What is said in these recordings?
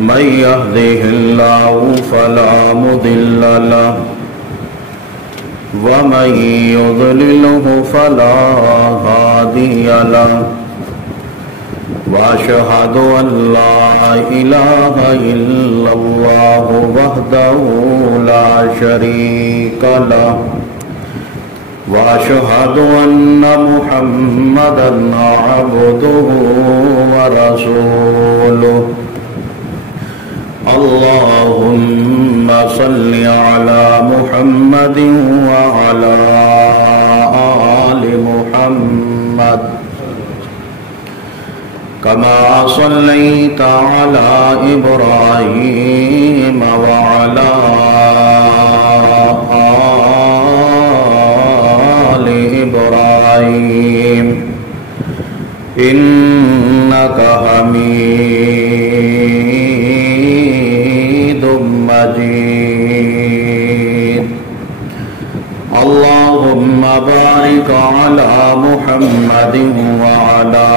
من يهده الله فلا مضل له ومن يضلله فلا هادي له وأشهد أن لا إله إلا الله وحده لا شريك له وأشهد أن محمدا عبده ورسوله اللهم صل على محمد وعلى آل محمد كما صليت على إبراهيم وعلى آل إبراهيم إنك حميد مجيد اللهم بارك على محمد وعلى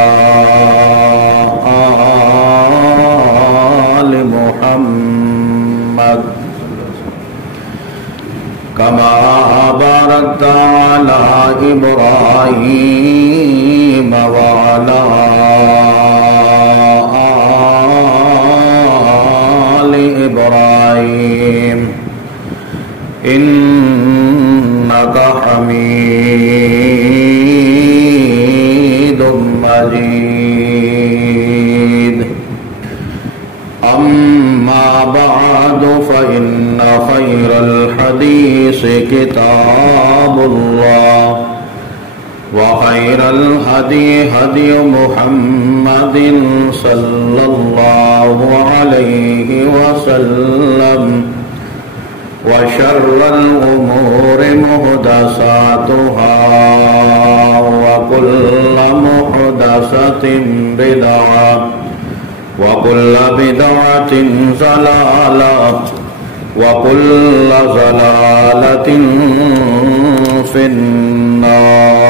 آل محمد كما باركت على إبراهيم وعلى آل إبراهيم إنك حميد مجيد أما بعد فإن خير الحديث كتاب الله وخير الهدي هدي محمد صلى الله عليه وسلم وشر الأمور محدثاتها وكل محدثة بدعة وكل بدعة ضلالة وكل ضلالة في النار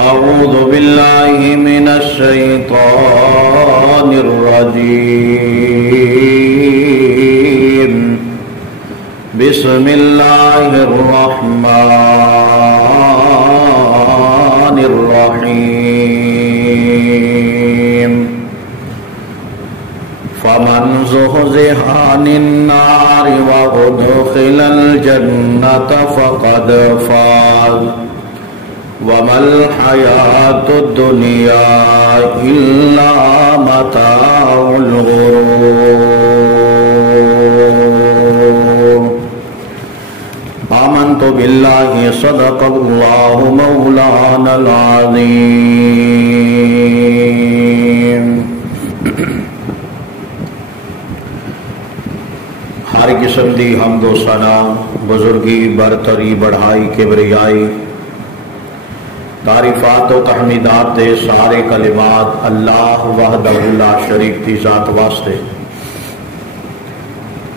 أعوذ بالله من الشيطان الرجيم بسم الله الرحمن الرحيم فمن زحزح عن النار وأدخل الجنة فقد فاز وما الحياة الدنيا إلا متاع الغرور آمنت بالله صدق الله مولانا العظيم ہر قسم دی حمد و ثنا بزرگی برتری بڑھائی کبریائی تعریفات و تحمیدات دے سارے کلمات اللہ وحدہ لا شریک دی ذات واسطے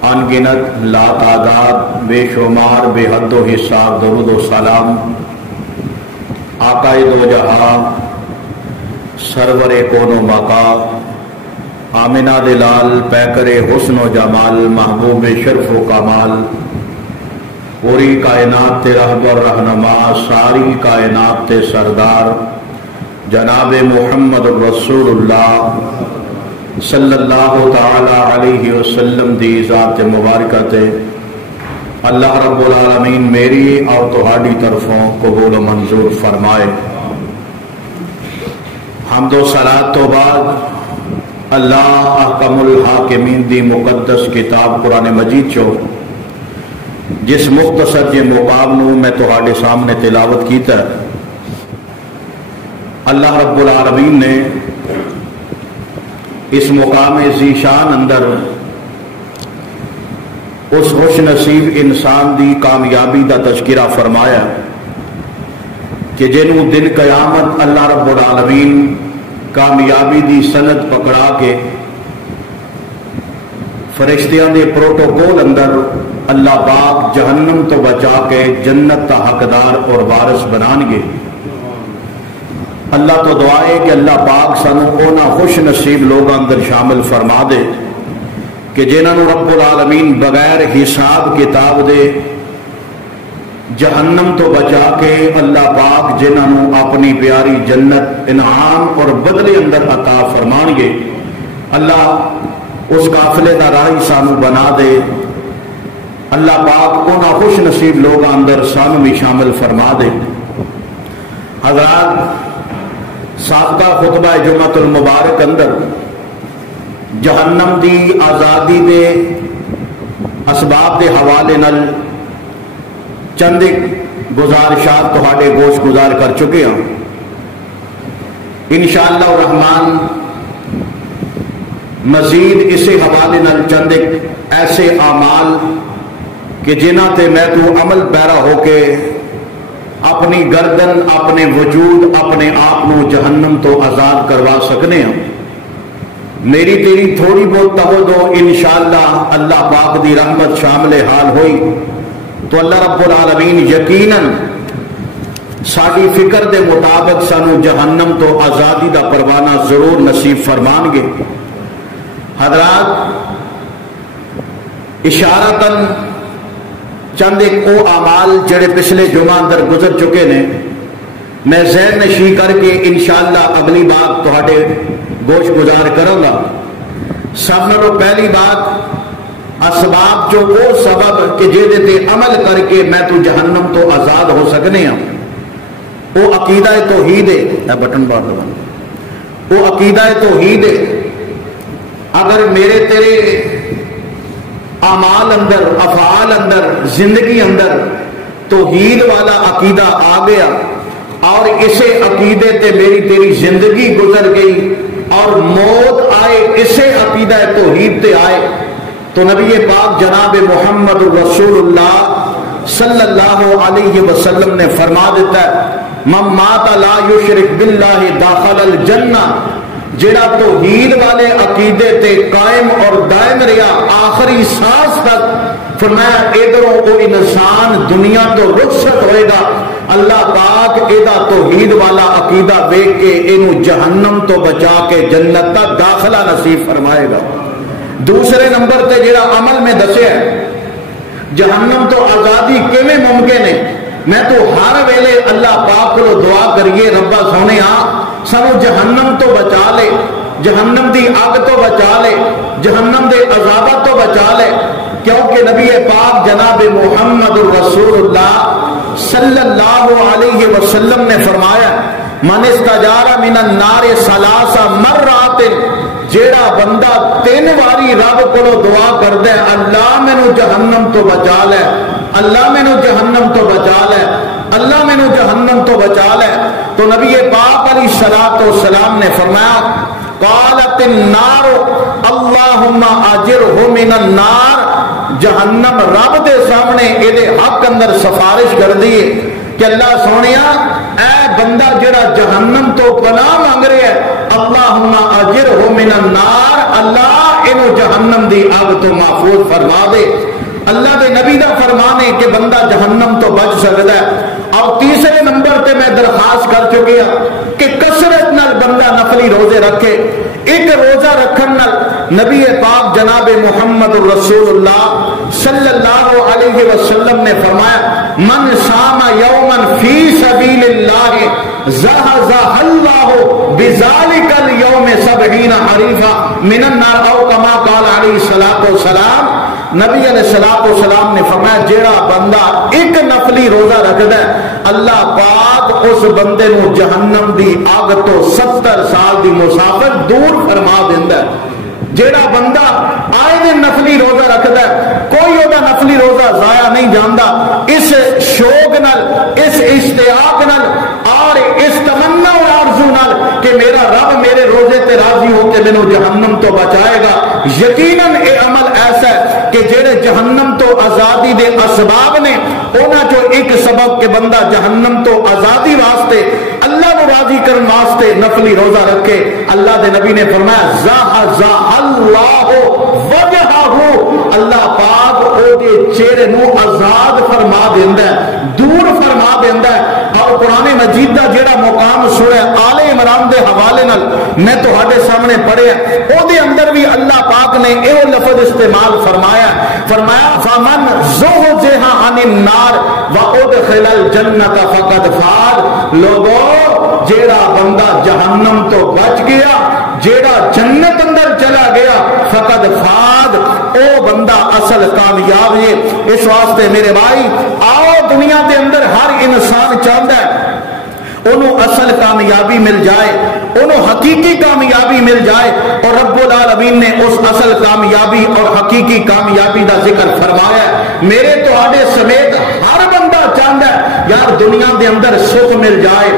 ان گنت لا تعداد بے شمار بے حد و حساب درود و سلام آقا دو جہاں سرور کون و مقا آمنہ دلال پیکر حسن و جمال محبوب شرف و کمال پوری کائنات تے رہبر رہنما ساری کائنات تے سردار جناب محمد رسول اللہ صلی اللہ تعالی علیہ وسلم دی ذات مبارکہ تے اللہ رب العالمین میری اور تہاڈی طرفوں قبول و منظور فرمائے۔ حمد و صلاۃ تو بعد اللہ احکم الحاکمین دی مقدس کتاب قرآن مجید چو جس مختصر جے مقام نو میں تہاڈے سامنے تلاوت کیتا ہے، اللہ رب العالمین نے اس مقام ذیشان اندر اس خوش نصیب انسان دی کامیابی دا تذکرہ فرمایا کہ جنوں دن قیامت اللہ رب العالمین کامیابی دی سند پکڑا کے فرشتیاں دے پروٹوکول اندر اللہ پاک جہنم تو بچا کے جنت کا حقدار اور وارث بنان گے۔ اللہ تو دعا ہے کہ اللہ پاک سانو اونا خوش نصیب لوگوں اندر شامل فرما دے کہ جنہاں نو رب العالمین بغیر حساب کتاب دے جہنم تو بچا کے اللہ پاک جنہاں نو اپنی پیاری جنت انعام اور بدلے اندر عطا فرمان گے. اللہ اس قافلے دا راہی سانو بنا دے. اللہ پاک اونا خوش نصیب لوگوں اندر سانو بھی شامل فرما دے. حضرات سابقہ خطبہ جمعۃ المبارک اندر جہنم دی آزادی دے اسباب دے حوالے نال چند گزارشات تہاڈے گوش گزار کر چکے ہوں. انشاءاللہ الرحمن مزید اسی حوالے نال چند ایسے اعمال کہ جنہاں تے میں تو عمل پیرا ہو کے اپنی گردن اپنے وجود اپنے آپ کو جہنم تو آزاد کروا سکنے ہیں. میری تیری تھوڑی بہت توجہ انشاءاللہ اللہ پاک دی رحمت شامل حال ہوئی تو اللہ رب العالمین یقیناً ساری فکر دے مطابق سانو جہنم تو آزادی دا پروانہ ضرور نصیب فرمان گے. حضرات اشارتاً چند ایک او اعمال جڑے پچھلے جمعہ اندر گزر چکے نے میں ذہن نشی کر کے انشاءاللہ اگلی بات تہاڈے گوش گزار کروں گا. سب نالوں پہلی بات اسباب جو وہ سبب کہ جہدے تے عمل کر کے میں تو جہنم تو آزاد ہو سکنے ہوں وہ عقیدہ توحید ہے. بٹن بار دو. وہ عقیدہ توحید ہے. اگر میرے تیرے اعمال اندر افعال اندر زندگی اندر توحید والا عقیدہ آ گیا اور اسے عقیدے تے میری تیری زندگی گزر گئی اور موت آئے اسے عقیدہ توحید تے آئے تو نبی پاک جناب محمد رسول اللہ صلی اللہ علیہ وسلم نے فرما دیتا ہے من مات لا یشرک باللہ داخل الجنہ. جڑا توحید والے عقیدے تے قائم اور دائم رہا آخری سانس تک فرمایا ادھروں کوئی انسان دنیا تو رخصت ہوئے گا اللہ پاک ادا توحید والا عقیدہ دیکھ کے انہوں جہنم تو بچا کے جنت تک داخلہ نصیب فرمائے گا. دوسرے نمبر تے جڑا عمل میں دسے ہے جہنم تو آزادی کیویں ممکن ہے. میں تو ہر ویلے اللہ پاک کو دعا کریے ربا سونے سانو جہنم تو بچا لے جہنم دی اگ تو بچا لے جہنم دے عذابات تو بچا لے کیونکہ نبی پاک جناب محمد رسول اللہ صلی اللہ علیہ وسلم نے فرمایا من استجار من النار ثلاث مرات جیڑا بندہ 3 باری رب کو دعا کردا ہے اللہ مینوں جہنم تو بچا لے اللہ مینوں جہنم تو بچا لے اللہ مینوں جہنم تو بچا لے تو نبی پاک علیہ الصلوۃ والسلام نے فرمایا قالت النار اللہم اجرہ من النار. جہنم رب دے سامنے اے حق اندر سفارش کر دی کہ اللہ سونیا اے بندہ جڑا جہنم تو پناہ مانگ رہا ہے اللہم اجرہ من النار اللہ انہوں جہنم دی آگ تو محفوظ فرما دے. اللہ دے نبی دا فرمان ہے کہ بندہ جہنم تو بچ سکتا ہے. اور تیسرے نمبر تے میں درخواست کر چکی ہوں کہ کثرت نال بندہ نفلی روزے رکھے. ایک روزہ رکھن نال نبی پاک جناب محمد رسول اللہ صلی اللہ علیہ وسلم نے فرمایا من صام یوما فی سبیل اللہ زحزح اللہ بذلک اليوم 70 حریفا من النار او کما قال علیہ الصلوۃ والسلام. نبی علیہ الصلوۃ والسلام نے فرمایا جیڑا بندہ ایک نفلی روزہ رکھدا ہے اللہ پاک اس بندے نو جہنم دی آگ تو 70 سال دی مسافت دور فرما دیندا ہے. جیڑا بندہ آئے دن نفلی روزہ رکھدا ہے کوئی وہ نفلی روزہ ضائع نہیں جاندا. اس شوق نال اس اشتیاق نال اور اس تمنا اور آرزو نال کہ میرا رب میرے روزے تے راضی ہو کے مینوں جہنم تو بچائے گا. یقیناً یہ عمل ایسا ہے کہ جڑے جہنم تو آزادی دے اسباب نے انہاں چوں ایک سبب کہ بندہ جہنم تو آزادی واسطے اللہ کو راضی کرن واسطے نفلی روزہ رکھے. اللہ دے نبی نے فرمایا زحزح اللہ وجہہ اللہ پاک او دے چہرے نو آزاد فرما دیندا ہے دور فرما دیندا ہے. اور قرآن مجید دا جڑا مقام سورہ آل عمران دے حوالے نال میں تہاڈے سامنے پڑھیا، او دے اندر بھی اللہ پاک نے ایو لفظ استعمال فرمایا فمن زحزح عن النار وادخل الجنت فقد فاز، لوگو جیڑا بندہ جہنم تو بچ گیا، جیڑا جنت اندر چلا گیا، فقد فاز، او بندہ اصل کامیاب ہے۔ اس واسطے میرے بھائی آؤ، دنیا دے اندر ہر انسان چاہتا ہے انہوں اصل کامیابی مل جائے، انہوں حقیقی کامیابی مل جائے، اور رب العالمین نے اس اصل کامیابی اور حقیقی کامیابی دا ذکر فرمایا ہے۔ میرے تو آڈے سمیت ہر بندہ چاہتا ہے یار دنیا دے اندر سکھ مل جائے،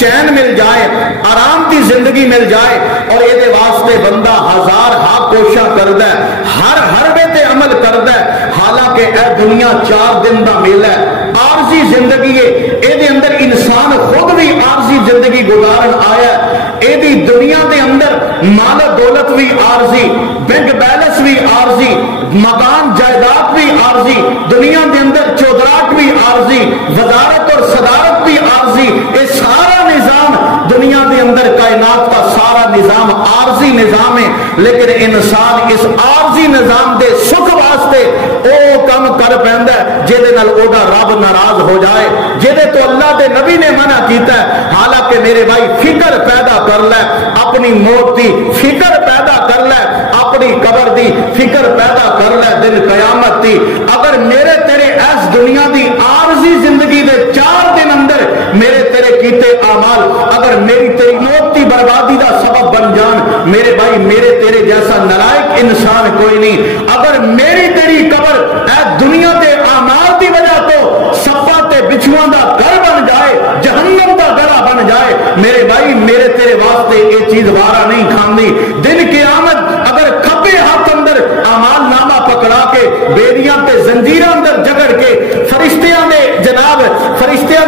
چین مل جائے، آرام کی زندگی مل جائے، اور یہ واسطے بندہ ہزار ہاں کوشاں کرتا ہے، ہر حربے تے عمل کرتا ہے، حالانکہ اے دنیا 4 دن دا میلہ ہے، عارضی زندگی ہے، یہ اندر انسان خود بھی عارضی زندگی گزارن آیا ہے، یہ دنیا دے اندر مال دولت بھی عارضی، بینک بیلنس بھی عارضی، مکان جائیداد بھی عارضی، دنیا دے اندر چودراہٹ بھی عارضی، وزارت اور صدارت بھی عارضی، یہ سارا نظام دنیا دے اندر کائنات کا سارا نظام عارضی نظام ہے، لیکن انسان اس عارضی نظام دے سکھ واسطے او کم کر پیندا ہے جہدے نال اودا رب ناراض ہو جائے، جہدے تو اللہ دے نبی نے منع کیتا ہے۔ حالانکہ میرے بھائی فکر پیدا کر لے اپنی موت دی، فکر پیدا کر لے اپنی قبر دی، فکر پیدا کر لے دن قیامت دی۔ اگر میرے تیرے اس دنیا دی عارضی زندگی دے 4 دن اندر میرے تیرے کیتے اعمال اگر میری تیری موت دی بربادی دا سبب بن جان، میرے بھائی میرے تیرے جیسا نالائق انسان کوئی نہیں۔ اگر میری تیری قبر اے دنیا دے اعمال دی وجہ تو سپا تے بچھواں دا گھر بن جائے، جہنم دا گڑا بن جائے، میرے بھائی میرے تیرے واسطے یہ چیز وارا نہیں کھاندی۔ دن قیامت اگر کھبے ہاتھ اندر اعمال نامہ پکڑا کے بیڑیاں تے زنجیراں اندر جگڑ کے فرشتیاں دے فرشتیاں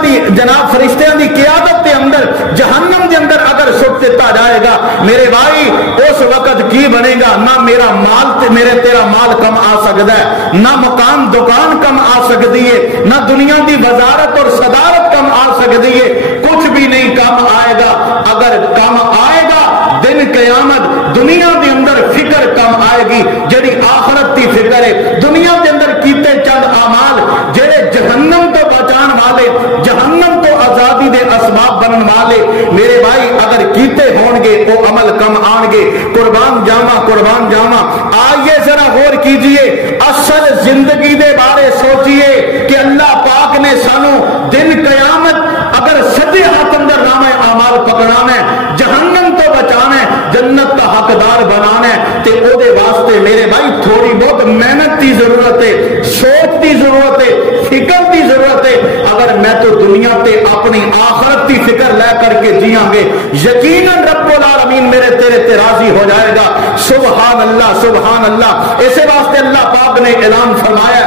دی قیادت دے اندر جہنم دے اندر اگر سٹ دیتا جائے گا، میرے بھائی اس وقت کی بنے گا؟ نہ میرا مال تے میرے تیرا مال کم آ سکتا ہے، نہ مکان دکان کم آ سکتی ہے، نہ دنیا دی وزارت اور صدارت کم آ سکتی ہے، کچھ بھی نہیں کم آئے گا۔ اگر کم آئے گا دن قیامت دنیا دے اندر فکر کم آئے گی، جڑی آخرت دی فکر ہے۔ دنیا دے اندر کیتے چند اعمال جڑے جہنم تو بچان والے، جہنم تو آزادی دے اسباب بنن والے، میرے بھائی اگر کیتے ہون گے وہ عمل کم آن گے۔ قربان جاواں آئیے ذرا غور کیجئے، اصل زندگی دے بارے سوچئے کہ اللہ پاک نے سانو دن قیامت اگر سجے ہاتھ اندر نامہ اعمال پکڑانا ہے، جہنم تو بچانا ہے، جنت کا حقدار بنانا ہے، تے او دے واسطے میرے بھائی تھوڑی بہت محنت کی ضرورت ہے، سوچ کی ضرورت ہے، فکر کی ضرورت ہے۔ اگر میں تو دنیا تے اپنی آخرت کی فکر لے کر کے جیاں گے، یقیناً رب العالمین میرے تیرے تے راضی ہو جائے گا۔ سبحان اللہ سبحان اللہ۔ اسی واسطے اللہ پاک نے اعلان فرمایا،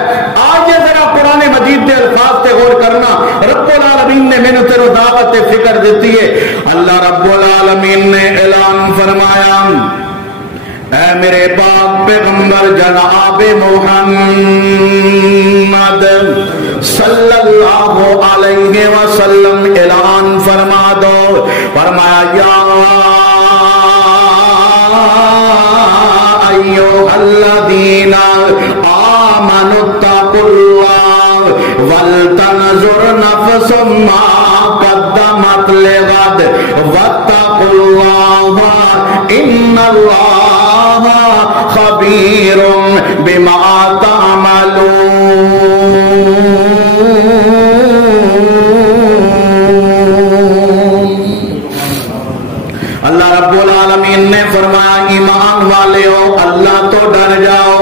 آج یہ ذرا قرآن مجید کے الفاظ تے غور کرنا، رب العالمین نے مینوں تیرو دعوت فکر دیتی ہے۔ اللہ رب العالمین نے اعلان فرمایا، اے میرے پاک پیغمبر جناب محمد صلی اللہ علیہ وسلم اعلان فرما دو، فرمایا یا ایھا الذین آمنوا اتقوا اللہ ولتنظر نفس ما قدمت لغد واتقوا اللہ ان اللہ خبیر بما تعملون۔ اللہ رب العالمین نے فرمایا ایمان والےو اللہ تو ڈر جاؤ،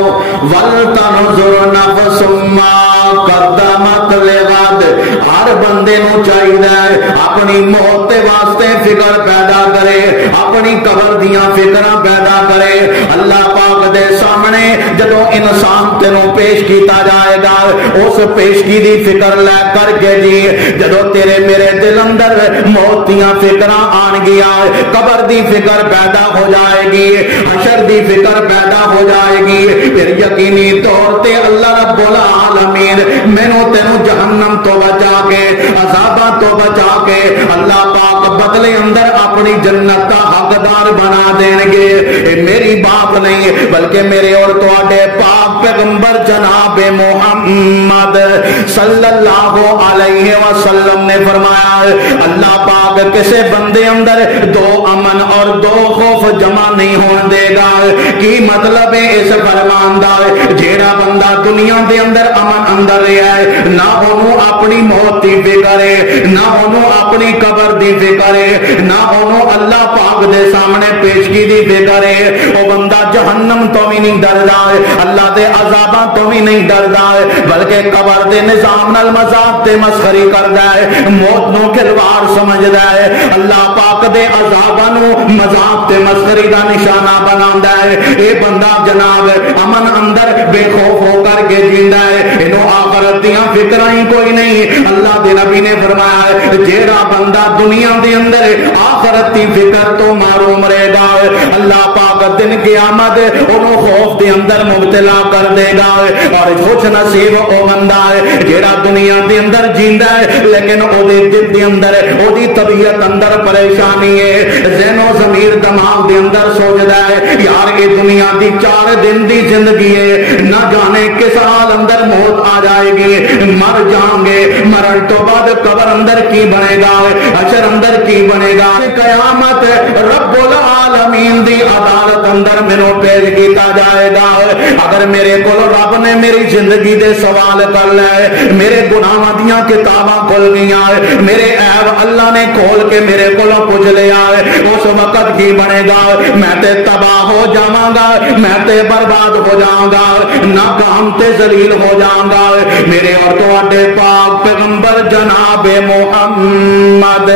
وَلْتَنْظُرْ نَفْسٌ مَّا قَدَّمَتْ لِغَدٍ، ہر بندے نو چاہیے اپنی موت کے واسطے فکر پیدا کرے، اپنی قبر دیاں فکراں پیدا کرے۔ اللہ پاک دے سامنے سامنے جدو انسان تینوں پیش کیتا جائے گا اس پیشگی دی فکر لے کر کے جی جدو تیرے میرے دل اندر موت دیاں فکراں آن گیا قبر دی فکر پیدا ہو جائے گی حشر دی فکر پیدا ہو جائے گی پھر یقینی طور تے اللہ رب العالمین مینوں تینوں جہنم تو بچا کے عذاباں تو بچا کے اللہ پاک بدلے اندر اپنی جنت کا حقدار بنا دیں گے. میری بات نہیں بلکہ میرے اور تواڈے پاک پیغمبر جناب محمد صلی اللہ علیہ وسلم نے فرمایا اللہ پاک کسے بندے اندر دو امن اور دو خوف جمع نہیں ہون دے گا. کی مطلب ہے اس فرمان دا جیڑا بندہ دنیا دے اندر امن اندر رہا ہے نہ انہوں اپنی موت دی فکر ہے نہ انہوں اپنی قبر دی فکر ہے نہ انہوں اللہ پاک دے سامنے پیشگی دی فکر ہے وہ بندہ جہنم تو بھی نہیں ڈردا ہے اللہ دے عذاباں تو بھی نہیں ڈردا ہے بلکہ قبر دے نظام نال مذاق تے مسخری کردا ہے موت نو کھلواڑ سمجھدا ہے اللہ پاک دے عذاباں نو مذاق تے مسخری دا نشانہ بناوندا ہے. اے بندہ جناب امن اندر بے خوف ہو کر کے جیندا ہے انہوں آخرت دیاں فکراں ہی کوئی نہیں. اللہ دے نبی نے فرمایا ہے جیڑا بندہ دنیا دے اندر آخرت دی فکر تو محروم رہے گا اللہ پاک دن قیامت انہوں خوف دے اندر مبتلا کر دے گا. اور خوش نصیب او بندہ ہے جیڑا دنیا دے اندر جیندا ہے لیکن او دے دل دے اندر او دی طبیعت اندر پریشانی ہے ذہن و ضمیر دماغ دے اندر سوچدا ہے یار یہ دنیا دی 4 دن دی زندگی ہے نہ جانے کس حال اندر موت آ جائے گی مر جائیں گے مرن تو بعد قبر اندر کی بنے گا حشر اندر کی بنے گا قیامت رب العالمین دی عدالت اندر مینوں پیش کیتا جائے گا. اگر میرے کو رب نے میری زندگی دے سوال کر لے میرے گناہاں دیاں کتاباں کھل گئیاں میرے عیب اللہ نے کھول کے میرے کو پوچھ لیا اس وقت کی بنے گا میں تے تباہ ہو جاواں گا میں تے برباد ہو جاؤں گا ناکام تے ذلیل ہو جاؤں گا. میرے اور تواڈے پاک پیغمبر جناب محمد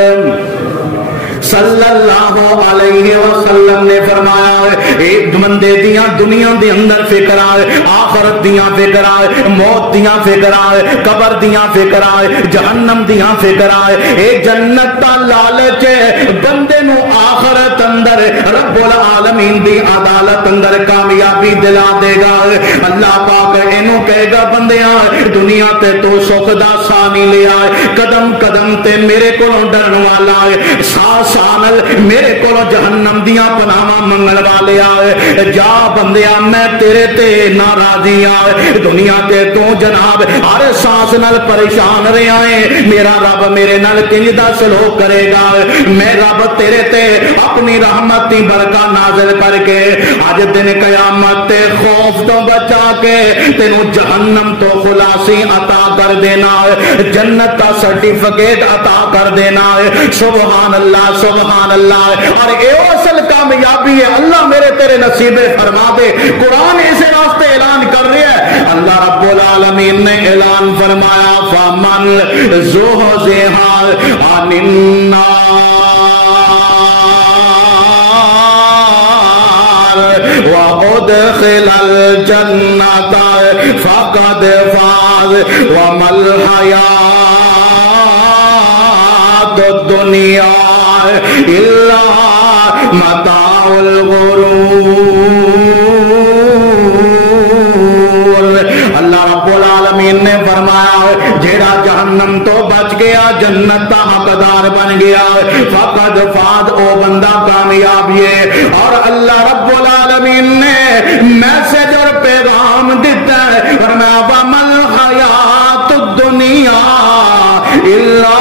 صلی اللہ علیہ وسلم نے فرمایا ایک بندے دیاں دنیا دے اندر فکر آئے آخرت دیاں فکر آئے موت دیاں فکر آئے قبر دیاں فکر آئے جہنم دیاں فکر آئے ایک جنت تا لالچ بندے نو آخرت اندر رب العالمین دی عدالت اندر کامیابی دلا دے گا. اللہ پاک اینو کہے گا بندیاں دنیا تے تو سکھ دا سانی لے آئے قدم قدم تے میرے کو ڈرن والا ہے سانل میرے کو جہنم دیاں پناواں منگل والے آئے جا بندیا میں تیرے تے ناراضی آئے دنیا تے تو جناب ہر سانس نال پریشان رہے آئے میرا رب میرے نال کنج دا سلوک کرے گا میں رب تیرے تے اپنی رحمت دی برکت نازل کر کے اج دن قیامت تے خوف تو بچا کے تینوں جہنم تو خلاصی عطا کر دینا جنت کا سرٹیفکیٹ عطا کر دینا سبحان اللہ سبحان اللہ. اور اے اصل کامیابی ہے اللہ میرے تیرے نصیب فرما دے. قرآن اس راستے اعلان کر رہا ہے اللہ رب العالمین نے اعلان فرمایا فمن زحزح عن النار وادخل الجنة فقد فاز وما الحياة الدنيا إلا متاع الغرور. اللہ رب العالمین نے فرمایا جیڑا جہنم تو بچ گیا جنت کا حقدار بن گیا فقد فاز او بندہ کامیاب ہے. اور اللہ رب العالمین نے میسج اور پیغام دیتا ہے فرمایا ومل حیات الدنیا الا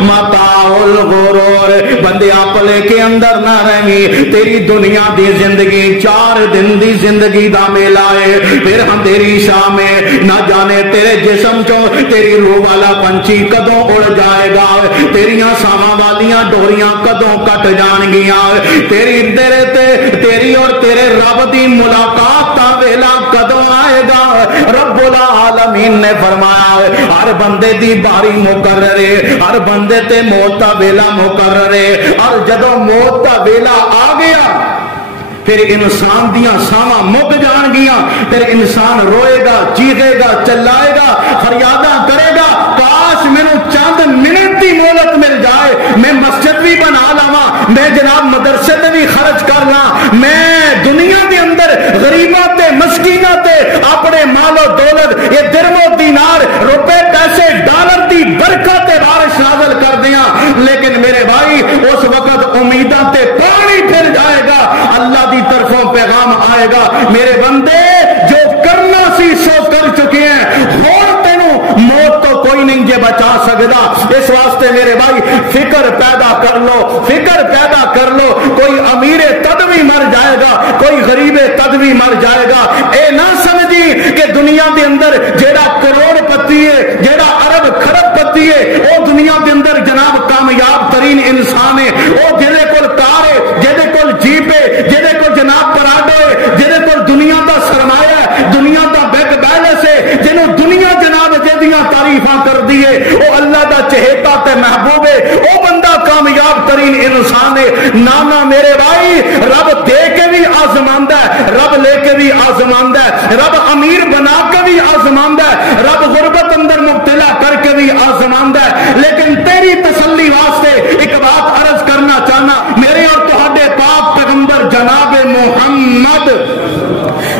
متاع الغرور. بندے اپلے کے اندر نہ رہی تیری دنیا دی زندگی 4 دن دی زندگی دا میلہ ہے پھر اندھیری شام میں نہ جانے تیرے جسم چوں تیری روح والا پنچھی کدوں اڑ جائے گا تیریاں ساواں والیاں ڈوریاں کدوں کٹ جان گیاں تیری تیرے تے تیری اور تیرے رب دی ملاقات دا ویلا کدوں آئے گا. رب العالمین نے فرمایا ہر بندے دی باری مقرر ہے ہر بندے تے موت دا ویلا مقرر ہے. اور جدوں موت دا ویلا آ گیا پھر انسان دیاں ساواں مک جان گیاں، پھر انسان روئے گا، چیخے گا، چلائے گا، فریاداں کرے گا، کاش مینوں چند منٹ دی مہلت مل جائے، میں مسجد بھی بنا لواں، میں جناب مدرسے تے بھی خرچ کرنا، میں دنیا دے اندر غریباں تے مسکیناں تے اپنے مال و دولت یہ درم و دینار روپے پیسے ڈالر دی برکت تے بارش نازل کر دیاں، لیکن میرے بھائی اس وقت امیداں تے پانی پھر جائے گا، اللہ دی طرفوں پیغام آئے گا، میرے بندے جو کرنا سی سو کر چکے ہیں، ہون تینوں موت تو کوئی نہیں جے بچا سکتا، اس واسطے میرے بھائی فکر پیدا کر لو، فکر پیدا کر لو، کوئی امیر تدوی مر جائے گا، کوئی غریب تدوی مر جائے گا، اے نہ سمجھی کہ دنیا دے اندر جیڑا کروڑ پتی ہے، جیڑا ارب خرب پتی ہے، وہ دنیا دے اندر جناب کامیاب ترین انسان ہے، وہ جہدے کول کار ہے، جہدے کول جیپ ہے، جہدے کول جناب پراڈو ہے، جہدے کول دنیا دا سرمایہ ہے، دنیا دا بینک بیلنس ہے، جنوں دنیا جناب جہدیاں تعریفاں کر دیے، وہ اللہ دا چہیتا تے محبوب ہے، وہ بندہ کامیاب ترین انسان ہے۔ نانا میرے بھائی رب دے کے بھی آزماندا ہے، رب لے کے بھی آزماندا ہے، رب امیر بنا کے بھی آزماندا ہے، رب غربت اندر مبتلا کر کے بھی آزماندا ہے، لیکن تیری تسلی واسطے ایک بات عرض کرنا چاہنا، میرے اور تہاڈے پاک پیغمبر جناب محمد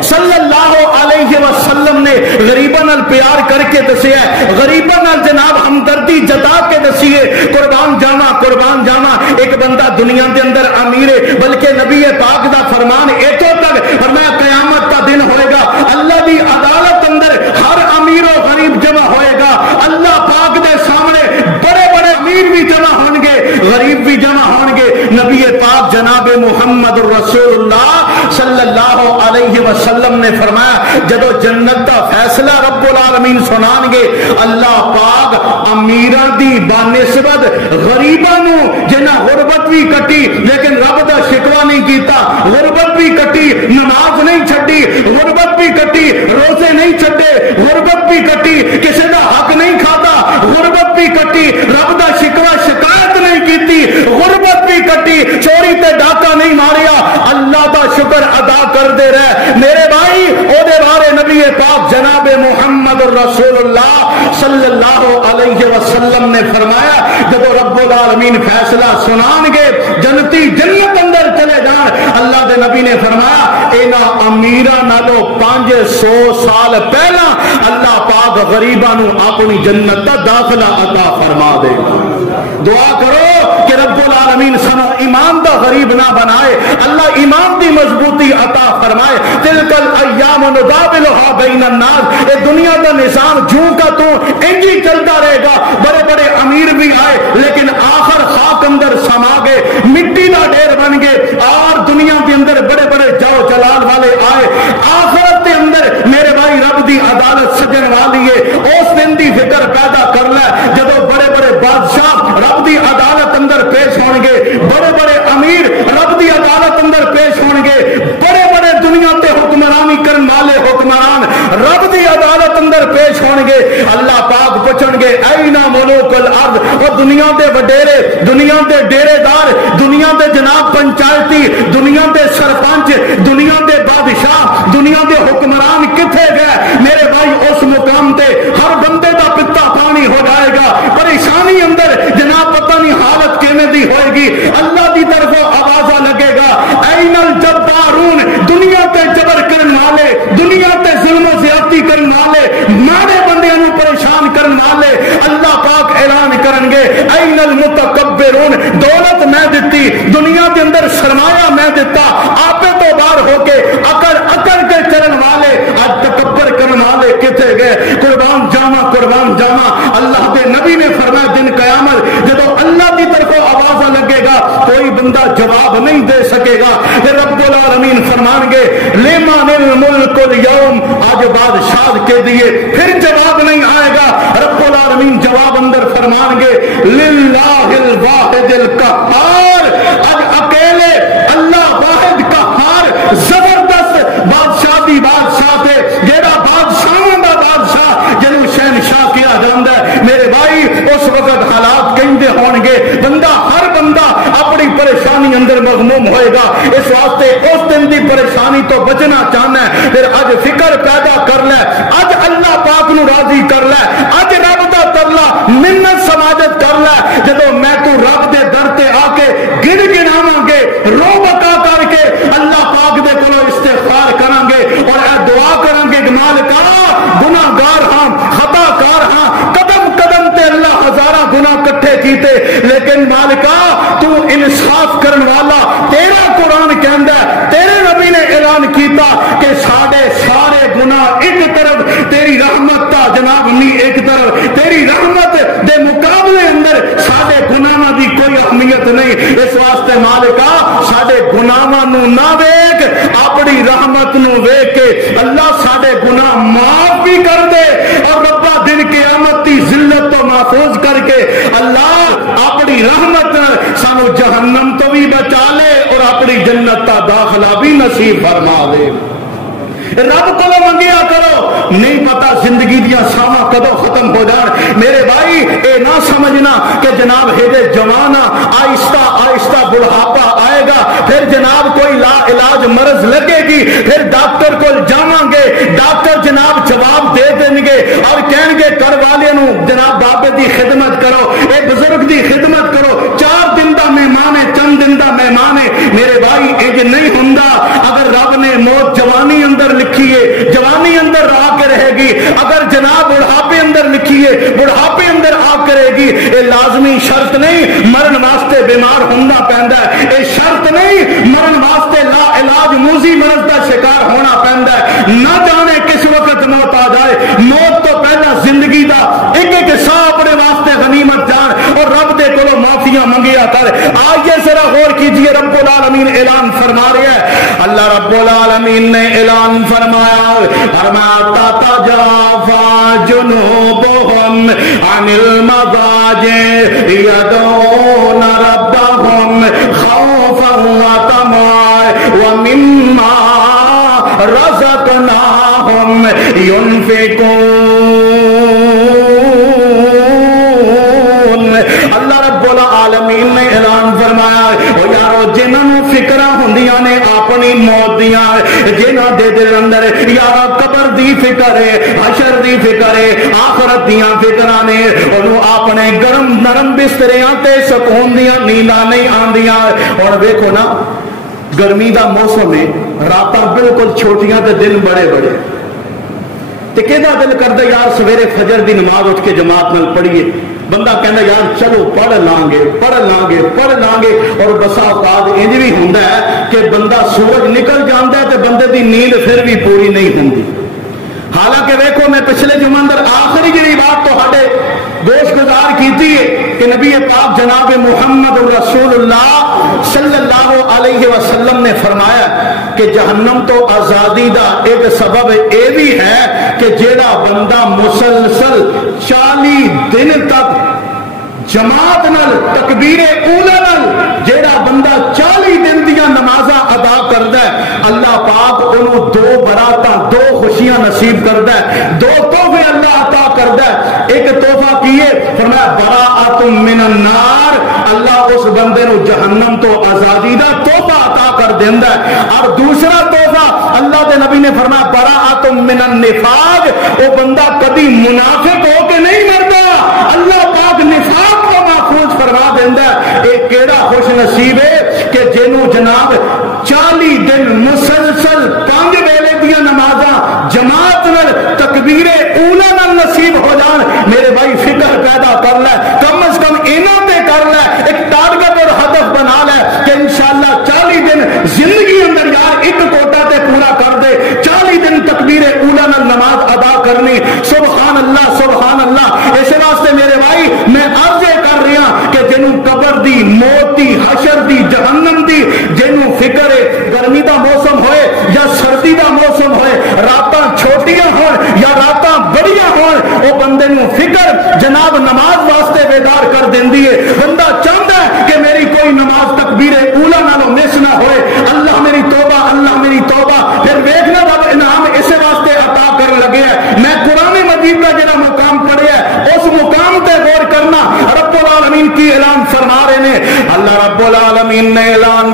صلی اللہ علیہ وسلم نے غریباں نال پیار کر کے دسیا ہے، غریباں نال جناب ہمدردی جتا کے دسی ہے، قربان جاواں قربان جاواں، ایک بندہ دنیا دے اندر امیر ہے، بلکہ نبی پاک دا فرمان ایتھوں تک فرمایا قیامت کا دن ہوئے گا، اللہ دی عدالت اندر ہر امیر و غریب جمع ہوئے گا، اللہ پاک دے سامنے بڑے بڑے امیر بھی جمع ہون گے، غریب بھی جمع ہون گے، نبی پاک جناب محمد رسول اللہ صلی اللہ علیہ وسلم نے فرمایا جدو جنت دا فیصلہ رب العالمین سنان گے، اللہ پاک امیران دی بانسبت غریباں نو جنہ غربت بھی کٹی لیکن رب دا شکوہ نہیں کیتا، غربت بھی کٹی نماز نہیں چھڈی، غربت بھی کٹی روزے نہیں چھڈے، غربت بھی کٹی کسی دا حق نہیں کھاتا، غربت بھی کٹی رب دا شکوہ شکایت نہیں کیتی، غربت بھی کٹی چوری تے ڈاکہ نہیں ماریا، اللہ دا شکر ادا کر دے رہے میرے بھائی، او دے بارے نبی پاک جناب محمد رسول اللہ صلی اللہ علیہ وسلم نے فرمایا جب رب العالمین فیصلہ سنان گے جنتی جنت اندر چلے جان، اللہ دے نبی نے فرمایا اینا امیرہ نالو 500 سال پہلا اللہ پاک غریباں نو اپنی جنت دا داخلہ عطا فرما دے گا۔ دعا کرو کہ رب العالمین سنو ایمان دا غریب نہ بنائے، اللہ ایمان دی مضبوطی عطا فرمائے۔ تلک الایام نداولھا بین الناس، اے دنیا دا نظام جوں کا تو انجی چلتا رہے گا، بڑے بڑے امیر بھی آئے لیکن آخر خاک اندر سما گئے، مٹی دا ڈھیر بن گئے، اور دنیا کے اندر بڑے بڑے جاؤ جلال والے آئے، آخرت کے اندر میرے بھائی رب دی عدالت سجن والی ہے، اس دن دی فکر پیدا کر لے جدو بڑے بڑے بادشاہ رب دی عدالت اندر پیش ہون گے، بڑے بڑے امیر رب دی عدالت اندر پیش ہون گے، بڑے بڑے دنیا تے حکمرانی کرن والے حکمران رب دی عدالت اندر پیش ہون گے، اللہ پاک پوچھن گے اینا ملوک الارض، وہ دنیا دے وڈیرے، دنیا دے ڈیرے دار، دنیا دے جناب پنچایتی، دنیا دے سرپنچ، دنیا دے بادشاہ، دنیا دے حکمران کتھے گئے؟ میرے بھائی اس مقام تے ہر بندے دا پتا پانی ہو جائے گا، پریشانی اندر جناب پتہ نہیں حالت کیویں دی ہوئے گی، اللہ دی طرف آوازہ لگے گا این الجبارون، دنیا تے جبر کرن والے، دنیا تے ظلم و زیادتی کرن والے، مارے بندے نو پریشان کرن والے، اللہ پاک اعلان کرن گے این المتکبرون، دولت میں دتی، دنیا کے اندر سرمایہ میں دیتا، آپے تو باہر ہو کے اکڑ کے چلن والے، آج تکبر کرن والے کتے گئے؟ قربان جاواں اللہ دے نبی نے فرمایا دن قیامت جدو اللہ کی طرف آواز لگے گا کوئی بندہ جواب نہیں دے سکے گا، رب العالمین فرمان گے لمن الملک اليوم، آج بادشاہ کے دیے پھر جواب نہیں آئے گا، رب العالمین جواب اندر فرمان گے للہ الواحد القہار، آج اکیلے اللہ واحد قہار زبردست بادشاہ دی بادشاہ تے جیڑا بادشاہوں دا بادشاہ جنوں شہنشاہ کیا جاندا ہے، میرے بھائی اس وقت حالات کہندے ہون گے بندہ ہر بندہ اپنی پریشانی اندر اندر مغموم ہوئے گا. اس واسطے اس دن دی پریشانی تو بچنا چاہنا ہے. پھر اج فکر پیدا کر لے, اج اللہ پاک نو راضی کر لے, اج رب دا ترلا منت سماجت کر لے. جدو میں تو رب دے در تے آ کے گن گناواں گے, رو بکا کر کے اللہ پاک دے کولو استغفار کران گے اور اے دعا کران گے کہ مالکا گناہگار ہاں, خطا کار ہاں, قدم قدم تے اللہ ہزارہ گناہ کٹھے کیتے, لیکن مالکا تو انصاف کرن والا, تیرا قرآن کہندا ہے, تیرے نبی نے اعلان کیتا کہ سارے گناہ ایک طرف, تیری رحمت تا جناب نی ایک طرف, تیری رحمت دے مقابلے اندر سارے گناہاں دی کوئی اہمیت نہیں. اس واسطے مالکا سارے گناہاں نو نہ ویکھ, اپنی رحمت نو ویکھ کے اللہ سارے گناہ معاف بھی کر دے اور ربا دن قیامت دی ذلت تو محفوظ کر کے اللہ اپنی رحمت سانو جہنم تو بھی بچا لے اور اپنی جنت کا داخلہ بھی نصیب فرما دے. رب کو منگیا کرو, نہیں پتا زندگی دیا ساواں کدو ختم ہو جان. میرے بھائی اے نہ سمجھنا کہ جناب ہے جوانا آہستہ آہستہ بڑھاپا آئے گا, پھر جناب کوئی لا علاج مرض لگے گی, پھر ڈاکٹر کو جاواں گے, ڈاکٹر جناب جواب دے دیں گے اور کہیں گے گھر والے نو جناب بابے دی خدمت کرو, اے بزرگ دی خدمت کرو, 4 دن دا مہمان ہے, چند دن دا مہمان ہے. میرے بھائی اج نہیں ہوندا. اگر رب نے موت جوانی اندر لکھی ہے, جوانی اندر آ کے رہے گی. اگر جناب بڑھاپے اندر لکھی ہے, بڑھاپے اندر آ کرے گی. یہ لازمی شرط نہیں مرن واسطے بیمار ہونا پیندا ہے, یہ شرط نہیں مرن واسطے لا علاج موذی مرض کا شکار ہونا پیندا ہے. نہ جانے کس وقت موت آ جائے. موت تو پہلا زندگی دا ایک ایک سا اپنے واسطے غنیمت جان اور رب دے کولو معافیاں منگیا کر. آئیے ذرا غور کیجئے, رب العالمین اعلان فرما رہے ہیں. اللہ رب العالمین نے اعلان فرمایا, تتجافى جنوبهم عن المضاجع يدعون ربهم خوفا وطمعا ومما رزقناهم ينفقون. اللہ رب العالمین نے اعلان فرمایا, او یارو جنہاں فکراں ہوندیاں نے اپنی موت دیاں, جنہاں دے دل اندر یار قبر دی فکر ہے, حشر دی فکر ہے, آخرت دیاں فکراں نے, انہوں اپنے گرم نرم بستریاں تے سکون دیاں نینداں نہیں آندیاں. اور دیکھو نا گرمی دا موسم ہے, راتاں بالکل چھوٹیاں تے دن بڑے بڑے. تے کہدا دل کردا یار سویرے فجر دی نماز اٹھ کے جماعت نال پڑھیے. بندہ کہنا یار چلو پڑھ لیں گے. اور بسا اوقات انج بھی ہوندا ہے کہ بندہ سورج نکل جاتا ہے تو بندے دی نیند پھر بھی پوری نہیں ہوندی. حالانکہ دیکھو میں پچھلے جمعہ اندر آخری جی بات تو ہاڈے گوش گزار کیتی ہے کہ نبی پاک جناب محمد رسول اللہ صلی اللہ علیہ وسلم نے فرمایا کہ جہنم تو آزادی دا ایک سبب یہ بھی ہے کہ جیڑا بندہ مسلسل 40 دن تک جماعت نال تکبیر اولا نال جیڑا بندہ 40 دن دیا نمازاں ادا کردا ہے, اللہ پاک انہوں 2 براتاں 2 خوشیاں نصیب کردا ہے, 2 تحفے اللہ عطا کردا ہے. ایک تحفہ کیے فرمایا براءۃ من النار, اللہ اس بندے نو جہنم تو آزادی دا تحفہ عطا کر دیندا ہے. اور دوسرا تحفہ اللہ دے نبی نے فرمایا براءۃ من النفاق, وہ بندہ کبھی منافق ہو کے نہیں مردا, اللہ پاک نفاق کو محفوظ فرما دیندا ہے. ایک کیڑا خوش نصیب ہے کہ جنوں جناب 40 دن مسلسل 5 ویلے دیا نمازاں جماعت نال تکبیر اولا نال نصیب ہو جان. میرے بھائی فکر پیدا کر لے, کم از کم انہاں تے کر لے, ایک ٹارگٹ اور ہدف بنا لے کہ انشاءاللہ 40 دن زندگی اندر یار ایک کوٹا تے پورا کر دے. 40 دن تکبیر اولا نال نماز ادا کرنی. سبحان اللہ سبحان اللہ. اس واسطے میرے بھائی میں عرض کر رہا کہ جنوں قبر دی, موت دی, حشر دی, جہنم دی جنوں فکر ہے, گرمی دا موسم ہوئے یا سردی دا موسم ہوئے, راتاں چھوٹیاں ہون یا راتاں بڑیاں ہون, وہ بندے نوں فکر جناب نماز واسطے بیدار کر دیندی ہے. بندہ چاہتا ہے کہ میری کوئی نماز تکبیر اولا نالوں مس نہ ہوئے. اللہ میری توبہ, اللہ میری توبہ. پھر دیکھنا رب انعام اسے واسطے عطا کر لگے ہے. میں قرآن مجید کا جڑا مقام پڑھیا ہے اس مقام تے غور کرنا. رب العالمین کی اعلان فرما رہے ہیں. اللہ رب العالمین نے اعلان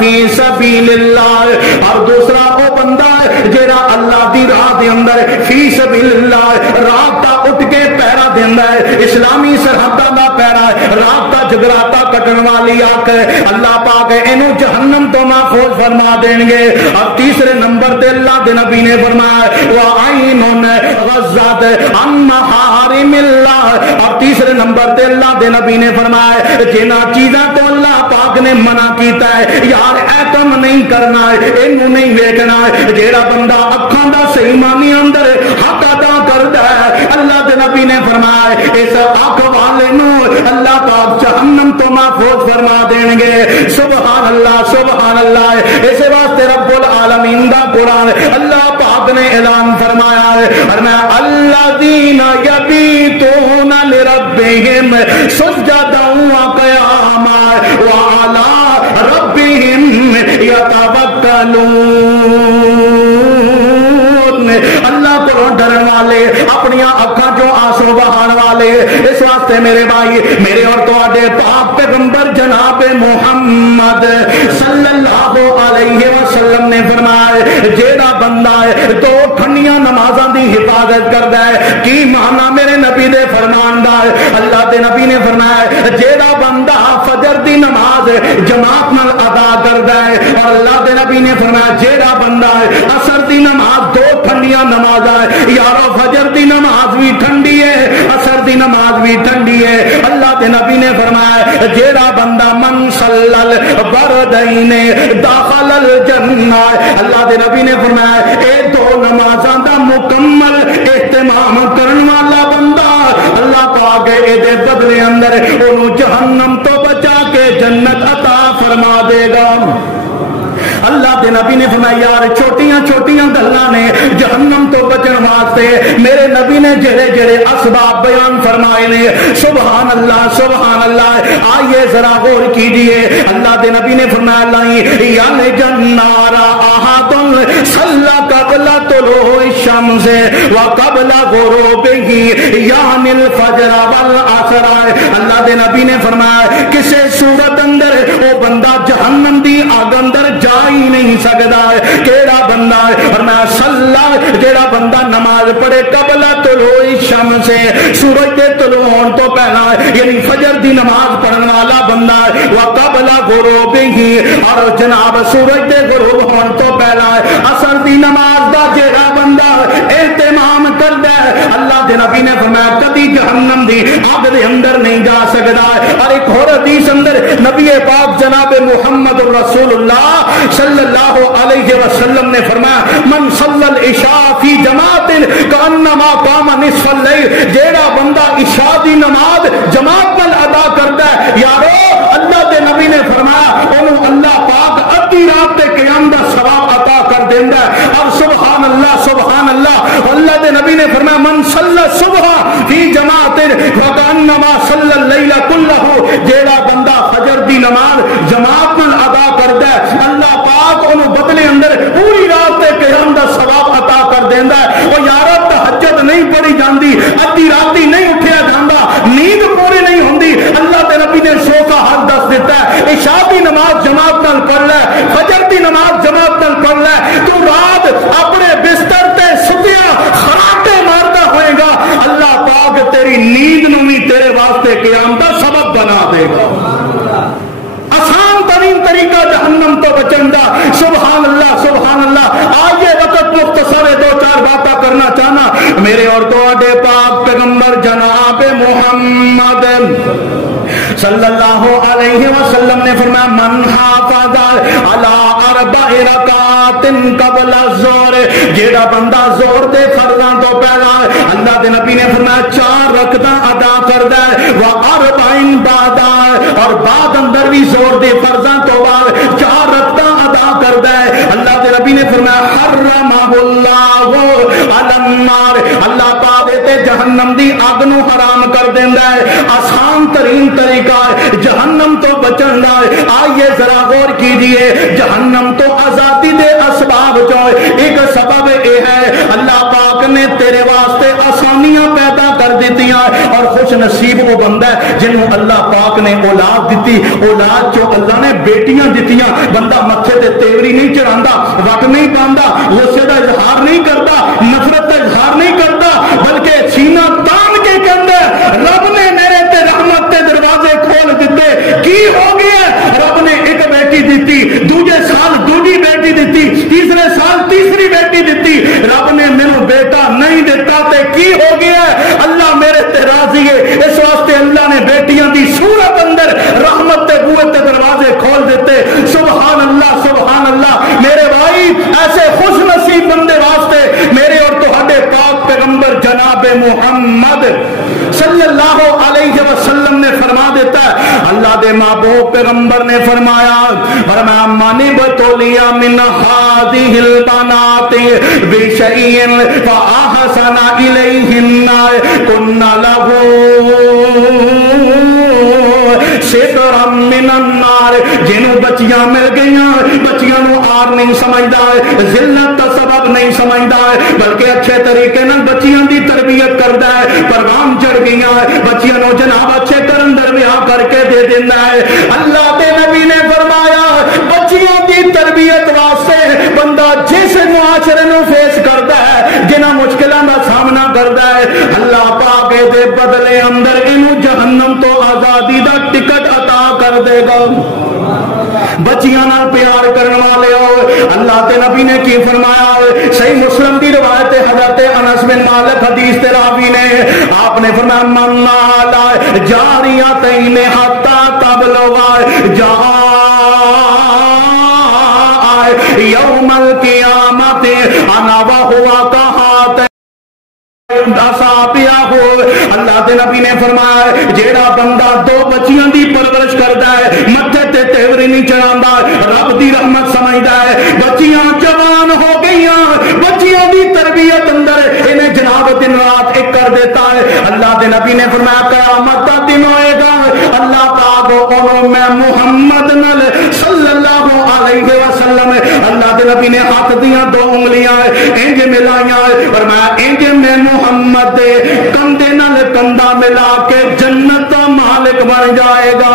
فی سبیل اللہ، اور دوسرا وہ بندہ ہے جیڑا اللہ دی راہ دے اندر فی سبیل اللہ رابطہ اٹھ کے پیرا دیندا ہے، اسلامی سرحداں دا پیرا ہے، رابطہ جگراتا کٹن والی آنکھ ہے، اللہ پاک اینو جہنم تو محفوظ فرما دیں گے۔ اور تیسرے نمبر تے اللہ دے نبی نے فرمایا وَعَيْنٌ غَزَّتْ عَن مَحَارِمِ اللَّهِ، اور تیسرے نمبر تے اللہ دے نبی نے فرمایا جنہ چیزاں تو اللہ پاک نے منع کیتا ہے یار اے کم نہیں کرنا ہے، اینو نہیں ویکھنا ہے۔ جیڑا بندہ اکھاں دا صحیح معنی اندر حق ادا کردا ہے، اللہ دے نبی نے فرمایا اس اکھ والے نو اللہ پاک جہنم تو محفوظ فرما دیں گے۔ سبحان اللہ سبحان اللہ۔ اس واسطے رب العالمین دا قرآن اللہ پاک نے اعلان فرمایا ہے، فرمایا الذین یبیتون لربہم سجدا وقیاما وعلی ربہم یتوکلون۔ اللہ کو ڈرن والے، اپنی اکھاں جو آنسو بہان والے۔ اس واسطے میرے بھائی میرے اور تواڈے پاک پیغمبر جناب محمد صلی اللہ علیہ وسلم نے فرمایا جیڑا بندہ ہے تو ٹھنڈیاں نمازاں دی حفاظت کردا ہے، کی معنی میرے نبی دے فرمان دا ہے، اللہ دے نبی نے فرمایا جیڑا بندہ فجر دی نماز جماعت نال ادا کردا ہے، اور اللہ دے نبی نے فرمایا جیڑا بندہ ہے عصر دی نماز، دو ٹھنڈیاں نمازاں یارو فجر دی نماز بھی ٹھنڈی ہے عصر دی نماز بھی ٹھنڈی ہے، اللہ دے نبی نے فرمایا جیڑا بندہ من صلل بردین داخل الجنہ، اللہ دے نبی نے فرمایا اے دو نمازاں دا مکمل اہتمام کرن والا بندہ اللہ پاک اے دے بدلے اندر انہوں جہنم تو بچا کے جنت عطا فرما دے گا۔ اللہ دے نبی نے فرمایا یار چھوٹیاں چھوٹیاں گلاں نے جہنم تو بچن واسطے میرے نبی نے جڑے جڑے اسباب بیان فرمائے نے، سبحان اللہ سبحان اللہ۔ آئیے ذرا غور کیجئے، اللہ دے نبی نے فرمایا لائی یعنی جنار احد صلی قبل طلوع الشمس وقبل غروبہ یعنی الفجر والعصر۔ اللہ دے نبی نے فرمایا کسے صورت اندر وہ بندہ جہنم دی آگ اندر جا ہی نہیں سکتا ہے، کیڑا بندہ ہے فرمایا صلی، جیڑا بندہ نماز پڑھے قبل طلوع الشمس سورج کے طلوع ہون تو پہلا یعنی فجر دی نماز پڑھن والا بندہ ہے، وقبل غروبہ اور جناب سورج کے غروب ہون تو پہلا عصر دی نماز دا جیڑا بندہ اہتمام کردا ہے، اللہ دے نبی نے فرمایا کبھی جہنم دی آگ دے اندر نہیں جا سکتا ہے۔ اور ایک اور حدیث اندر نبی پاک جناب محمد رسول اللہ صلی اللہ علیہ وسلم نے فرمایا من صلی العشاء فی جماعت کانما قام نصف اللیل، جیڑا بندہ عشاء دی نماز جماعت نال ادا کردا ہے یارو اللہ دے نبی نے فرمایا انہوں اللہ پاک ادھی رات تے قیام دا ثواب عطا کر دیندا ہے۔ اور سبحان اللہ سبحان اللہ، اللہ دے نبی نے فرمایا من صلی الصبح فی جماعت فکانما صلی اللیل کلہ، جیڑا بندہ فجر دی نماز جماعت نال ادا کردا ہے اللہ پاک انہوں بدلے اندر پوری رات تے قیام دا ثواب عطا کر دیندا ہے۔ وہ یارو تہجد نہیں پڑھی جاندی، ادھی راتی نہیں اٹھیا جاندا، نیند پوری نہیں ہوندی، اللہ دے نبی نے سو کا حق دس دیتا ہے عشاء دی نماز جماعت نال پڑھ لے، فجر دی نماز جماعت نال پڑھ لے، تو رات اپنے بستر تے ستیا خراٹے مارتا ہوئے گا، اللہ پاک تیری نیند نو بھی تیرے واسطے قیام دا سبب بنا دے گا۔ آسان ترین طریقہ جہنم تو بچن دا، سبحان اللہ سبحان اللہ۔ آئیے وقت مختصر دو چار باتیں کرنا چاہنا میرے اور تواڈے پاک پیغمبر جناب محمد صلی اللہ علیہ وسلم نے فرمایا من حافظ علی اربع رکعات قبل الظہر، جیڑا بندہ زہر دے فرضاں تو پہلا اللہ دے نبی نے فرمایا 4 رکعتاں ادا کردا ہے، و اربع بعد اور بعد اندر بھی زہر دے فرضاں تو بعد 4 رکعتاں ادا کردا ہے، اللہ دے نبی نے فرمایا حرمہ اللہ علی النار، اللہ پاک تے جہنم دی اگ نو حرام کر دیندا ہے۔ آسان ترین طریقہ ہے جہنم تو بچن دا۔ آئیے ذرا غور کیجئے، جہنم تو آزادی دے اسباب جو ایک سبب یہ ہے اللہ پاک نے تیرے واسطے آسانیاں پیدا کر دیتی ہیں، اور خوش نصیب وہ بندہ ہے جنہوں اللہ پاک نے اولاد دیتی، اولاد چو اللہ نے بیٹیاں دیتیاں، بندہ متھے تے تیوری نہیں چڑھاندا، وٹ نہیں پاندا، غصے دا اظہار نہیں کرتا، نفرت کا اظہار نہیں کرتا، بلکہ سینہ تان کے کہندا ہے رب نے میرے تے رحمت تے دروازے کھول دیتے، کی ہو گیا؟ رب نے ایک بیٹی دیتی، دوجے سال دوجی بیٹی دیتی، تیسرے سال تیسری بیٹی دیتی، رب نے میرے بیٹا نہیں دیتا تے کی ہو گیا؟ اللہ میرے تے راضی ہے، اس واسطے اللہ نے بیٹیاں دی صورت اندر رحمت تے بوئے تے دروازے کھول دیتے۔ سبحان اللہ سبحان اللہ۔ میرے بھائی ایسے خوش نصیب بندے واسطے میرے اور تہاڈے پاک پیغمبر جناب محمد صلی اللہ علیہ وسلم نے فرما دیتا ہے، اللہ دے محبوب پیغمبر نے فرمایا من ابتلی من هذه البنات بشیء فاحسن الیہن کن له سترا من النار۔ جنہوں بچیاں مل گئیاں، بچیاں نو آر نہیں سمجھدا ہے، ذلت کا سبب نہیں سمجھدا ہے، بلکہ اچھے طریقے نال بچیاں دی تربیت کردا ہے۔ پروام چڑھ گئیاں بچیاں نو جناب اچھے کرن در بیاہ کر کے دے دیندا ہے۔ اللہ دے نبی نے فرمایا بچیاں دی تربیت واسطے بندہ جس معاشرے نو فیس کردا ہے، جنہاں مشکلاں دا سامنا کردا ہے، اللہ پاک دے بدلے اندر اینو جہنم تو آزادی دا ٹکٹ عطا کر دے گا۔ بچیاں نال پیار کرنے والے ہو، اللہ تے نبی نے کی فرمایا؟ صحیح مسلم کی روایت حضرت انس بن مالک حدیث تے راوی نے آپ نے فرمایا من نال جاریتین حتی تبلغا یوم القیامت انا وہو کہات اللہ دے نبی نے فرمایا جیڑا بندہ دو بچیاں دی پرورش کردا ہے، متھے تے تیوری نہیں چڑھاندا، رب دی رحمت سمجھدا ہے، بچیاں جوان ہو گئیاں، بچیاں دی تربیت اندر انہیں جناب دن رات ایک کر دیتا ہے۔ اللہ دے نبی نے فرمایا قیامت دا دن ہوئے گا، اللہ پاک انہوں میں محمد نل صلی اللہ علیہ وسلم، اللہ دے نبی نے ہاتھ دیاں دو انگلیاں انج ملائیاں اور میں انج میں محمد دے کندے نال کندہ ملا کے جنت کا مالک بن جائے گا۔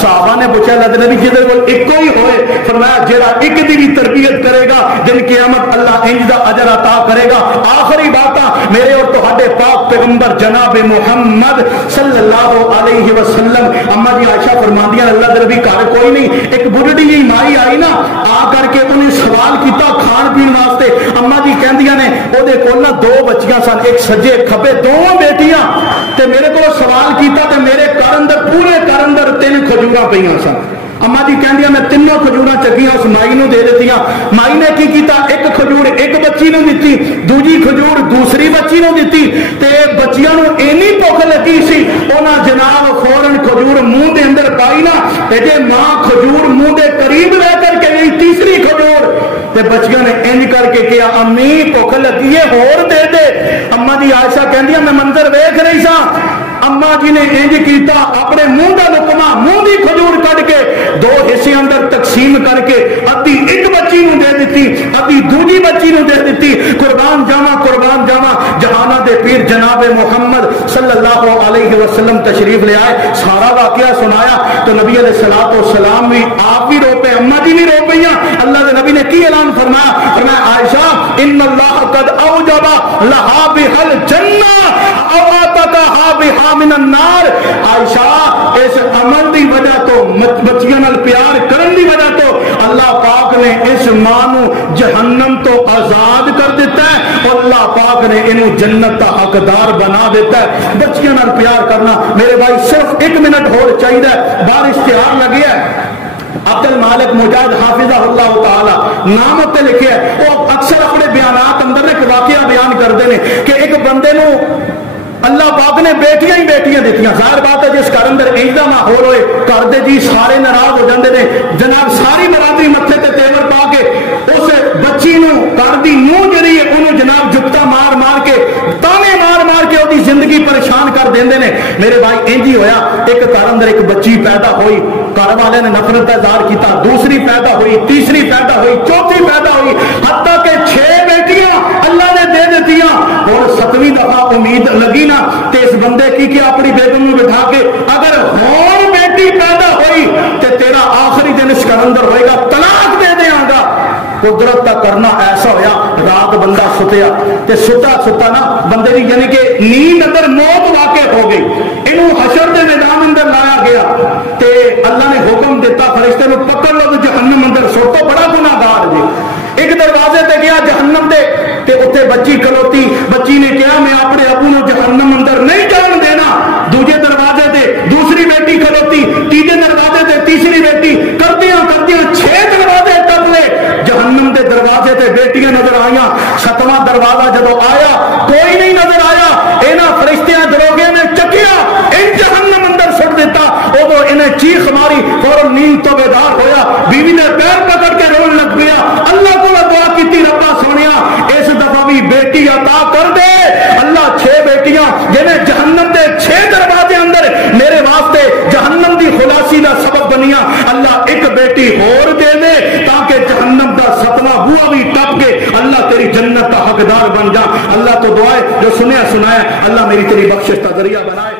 صحابہ نے پوچھا اللہ دے نبی جدے کو ایک کوئی ہوئے؟ فرمایا جیڑا ایک دی بھی تربیت کرے گا دن قیامت اللہ انج دا اجر عطا کرے گا۔ آخری باتاں میرے اور تہاڈے پاک پیغمبر جناب محمد صلی اللہ علیہ وسلم، اما جی عائشہ فرماندیاں اللہ دے نبی گھر کوئی نہیں، ایک بڈھڑی جی مائی آئی نا، آ کر کے انہیں سوال کیتا کھان پین واسطے، اما جی کہندیاں نے او دے کول نا دو بچیاں سن، ایک سجے کھبے دونوں بیٹیاں، تے میرے کو سوال کیتا تے میرے گھر اندر پورے گھر اندر 3 کھجوراں پئیاں سن۔ اما جی کہندیاں میں 3 کھجوراں چکیاں اس مائی نو دے دتیاں، مائی نے کی کیتا ایک کھجور ایک بچی نو دتی، دوجی کھجور دوسری بچی نو دتی، تے بچیاں نو اینی بھوک لگی سی انہاں جناب فورن کھجور منہ دے اندر پائی نا، تے جے ماں کھجور منہ دے قریب لے کر کے گئی تیسری کھجور تے بچیاں نے انج کر کے کہا امی بھوک لگی ہے ہور دے دے۔ اما جی عائشہ کہندیاں میں منظر ویکھ رہی سا، اما جی نے انج کیتا اپنے منہ دا لقمہ منہ دی کھجور کٹ کے 2 حصے اندر تقسیم کر کے ادھی ایک بچی نو دے دیتی، ادھی دوجی بچی نو دے دیتی۔ قربان جاواں جہانہ دے پیر جناب محمد صلی اللہ علیہ وسلم تشریف لے آئے، سارا واقعہ سنایا تو نبی علیہ الصلوۃ والسلام بھی آپ بھی رو پے، اما جی بھی رو پئیاں۔ اللہ دے نبی نے کی اعلان فرمایا؟ فرمایا عائشہ ان اللہ قد اوجب لها بحل جنہ او آتاها بها من النار۔ عائشہ اس عمل دی وجہ تو بچیاں نال پیار کرن دی وجہ تو اللہ پاک نے اس ماں نو جہنم تو آزاد کر دیتا ہے اور اللہ پاک نے انہوں جنت کا حقدار بنا دیتا ہے۔ بچیاں نال پیار کرنا میرے بھائی صرف 1 منٹ ہو چاہیے، باہر اشتہار لگے ہے عبد المالک مجاہد حافظہ اللہ تعالی نام تے لکھے ہے، وہ اکثر اپنے بیانات اندر ایک واقعہ بیان کرتے ہیں کہ ایک بندے نو اللہ پاک نے بیٹیاں ہی بیٹیاں دیتیاں۔ ظاہر بات ہے جس گھر اندر انج دا ماحول ہوئے گھر دے جی سارے ناراض ہو جاندے نے، جناب ساری برادری متھے تے تیور پا کے اس بچی نو گھر دی نوں جڑی ہے انہوں جناب جُتا مار مار کے تانے مار مار کے اودی زندگی پریشان کر دیندے نے۔ میرے بھائی انج ہی ہویا، ایک گھر اندر ایک بچی پیدا ہوئی، گھر والے نے نفرت کا اظہار کیتا، دوسری پیدا ہوئی، تیسری پیدا ہوئی، چوتھی پیدا ہوئی، حتیٰ کہ 6 بیٹیاں اللہ نے دے دیتی اور 7ویں دفعہ امید لگی نا تے اس بندے کی کہ اپنی بیگم میں بٹھا کے اگر ہور بیٹی پیدا ہوئی تے تیرا آخری دن اس کا اندر ہوئے گا طلاق دے دیاں گا. قدرت کا کرنا ایسا ہویا رات بندہ ستیا تے ستا نا بندے دی یعنی کہ نیند اندر موت واقع ہو گئی. انہوں حشر دے میدان اندر لایا گیا تے اللہ نے حکم دیتا فرشتے نو پکڑ لو جہنم اندر سوٹو بڑا گناہگار جی. ایک دروازے تے گیا جہنم دے تے اتنے بچی کھلوتی بچی نے کہا میں اپنے ابو نو جہنم اندر نہیں جان دینا. دوجے دروازے تے دوسری بیٹی کھلوتی تیجے دروازے تے تیسری بیٹی کردیاں 6 دروازے ٹپ لے جہنم دے دروازے تے بیٹیاں نظر آئیاں. 7واں دروازہ جدو آیا کوئی نہیں نظر آیا. انہاں فرشتیاں دروگے نے چکیا ان جہنم اندر سٹ دیتا. ادو انہیں چیخ ماری فوراً نیند تو بیدار ہویا بیوی نے پیر پکڑ کے رون لگ گیا. اللہ کو دعا کی ربا سونیا اس دفعہ بھی بیٹی عطا کر دے. اللہ 6 بیٹیاں جنہیں جہنم دے 6 دروازے اندر میرے واسطے جہنم دی خلاصی دا سبب بنیا. اللہ ایک بیٹی اور دے دے تاکہ جہنم دا 7واں بوا بھی ٹپ کے اللہ تیری جنت کا حقدار بن جا. اللہ تو دعائے جو سنیا سنایا اللہ میری تیری بخشش کا ذریعہ بنائے.